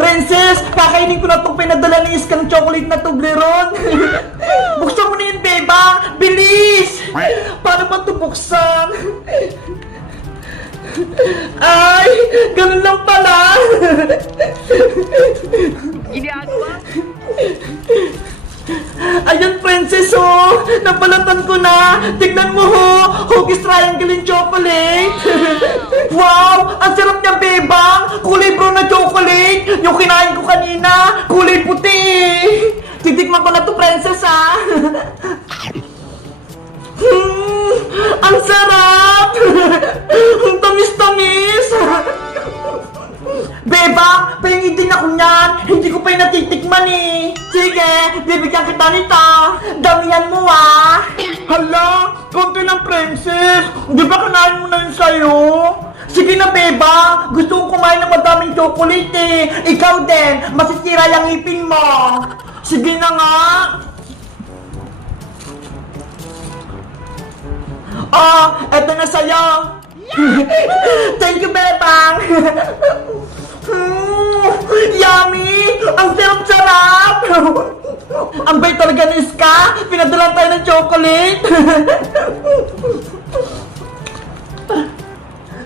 Princess, kakainin ko na itong pinadala ni Iskang chocolate na Toblerone. buksan mo na yun, beba! Bilis! Paano ba ito buksan? Ay, ganun lang pala. Ginagawa? Ayan, princess, oh! Napalatan ko na! Tignan mo, ho! Huggies triangle in chocolate! Beba, pahingin din ako niyan. Hindi ko pa yung natitikman eh. Sige, bibigyan kita nito. Damihan mo ah. Hala, konti ng princess. Di ba kanain mo na yun sa'yo? Sige na, Beba. Gusto kong kumain ng madaming chocolate eh. Ikaw din, masisira yung ipin mo. Sige na nga. Ah, eto na sa'yo. Thank you, Bebang! Mm, yummy! Ang sarap-sarap! Ang bait talaga ni Iska! Pinadala tayo ng chocolate!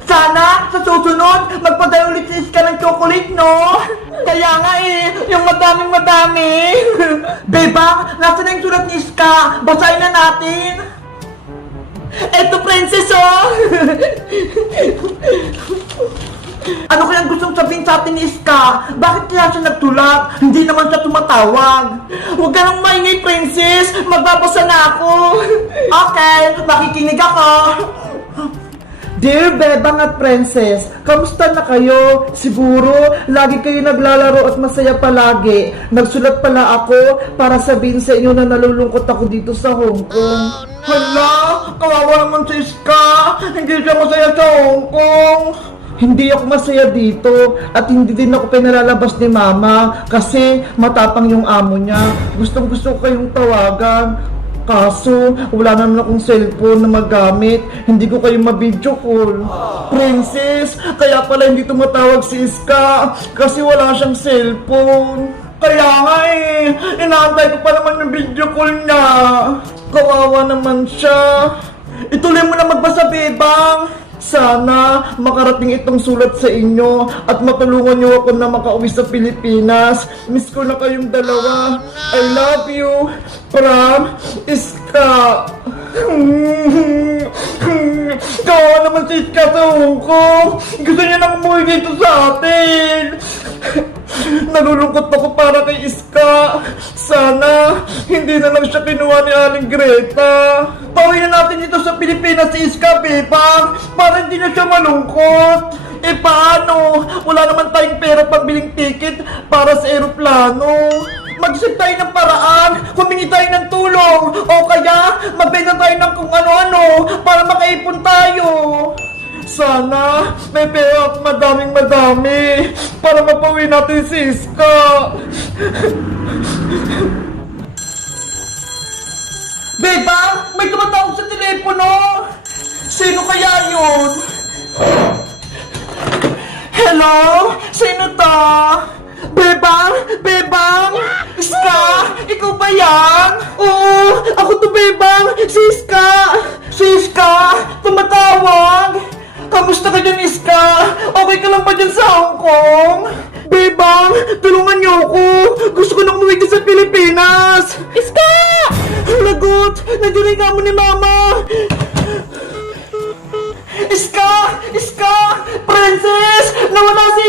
Sana, sa susunod, magpadala ulit si Iska ng chocolate, no? Kaya nga eh, yung madaming madami! Beba, nasa na yung sulat ni Iska? Basahin na natin! Eto, princess, oh! Ano kaya gustong sabihin sa atin ni Iska? Bakit kaya siya nagtulak? Hindi naman siya tumatawag. Huwag ka nang maingay, princess! Magbabasa na ako! okay, makikinig ako! Dear Bebang at Princess, kamusta na kayo? Siguro, lagi kayo naglalaro at masaya palagi. Nagsulat pala ako para sabihin sa inyo na nalulungkot ako dito sa Hong Kong. Hala, kawawa naman si Iska. Hindi siya masaya sa Hong Kong. Hindi ako masaya dito at hindi din ako pinalalabas ni Mama kasi matapang yung amo niya. Gustong gusto ko kayong tawagan. Kaso, wala naman akong cellphone na magamit. Hindi ko kayo mabidyo call. Princess, kaya pala hindi tumatawag si Iska kasi wala siyang cellphone. Kaya nga eh, inaantay ko pa naman yung video call niya. Kawawa naman siya. Ituloy mo na magbasa, Bebang. Sana makarating itong sulat sa inyo at matulungan niyo ako na makauwi sa Pilipinas. Miss ko na kayong dalawa. I love you. Pram, Iska. Kawa naman si Iska sa Kong. Gusto niya nang umuwi dito sa atin. Nalulungkot ako para kay Iska. Sana hindi na lang siya kinuha ni Aling Greta. Pauwi na natin dito sa Pilipinas si Iska, Bebang, para hindi na siya malungkot. Eh paano? Wala naman tayong pera pagbiling ticket para sa eroplano. Mag-isip tayo ng paraan, humingi tayo ng tulong, o kaya magbenta tayo ng kung ano-ano para makaipon tayo. Sana may pera at madaming madami para mapawi natin si Iska. Beba, may tumatawag sa telepono. Sino kaya yun? Hello? Sino to? Bebang? Bebang? Iska? Ikaw ba yan? Oo, ako to Bebang. Si Iska. Si Iska, tumatawag. Kamusta ka lang ba dyan sa Hong Kong? Bebang, tulungan niyo ako. Gusto ko nang umuwi sa Pilipinas. Iska! Lagot! Nandiyan yung kamo ni Mama! Iska! Iska! Princess! Nawala si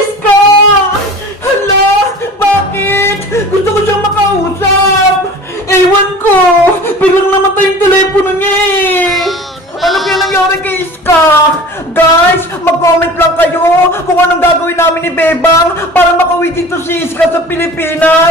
Guys, mag-comment lang kayo kung anong gagawin namin ni Bebang para makauwi dito si Iska sa Pilipinas.